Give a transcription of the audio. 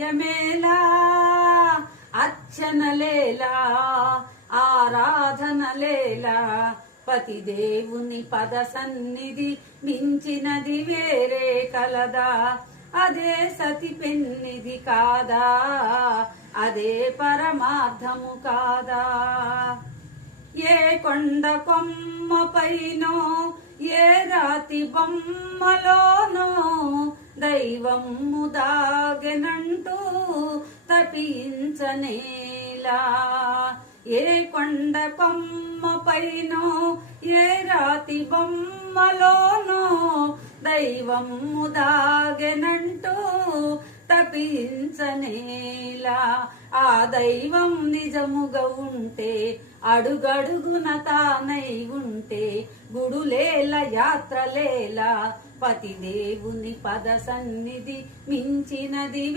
యమేలా అర్చనలేలా ఆరాధనలేలా పతిదేవుని పద సన్నిధి మించినది వేరే కలదా? అదే సతి పెన్నిది కాదా? అదే పరమార్థము కాదా? ఏ కొండ కొమ్మపైనో ఏ రాతి బొమ్మలోనో దైవము దాగెనంటూ తపించనేలా. ఏ కొండ కొమ్మపైనో ఏ రాతి బొమ్మలోనో దైవము దాగెనంటూ తపించనేలా. ఆ దైవం నిజముగా ఉంటే అడుగడుగున తానై ఉంటే గుడులేల యాత్రలేలా పతిదేవుని పద సన్నిధి మించినది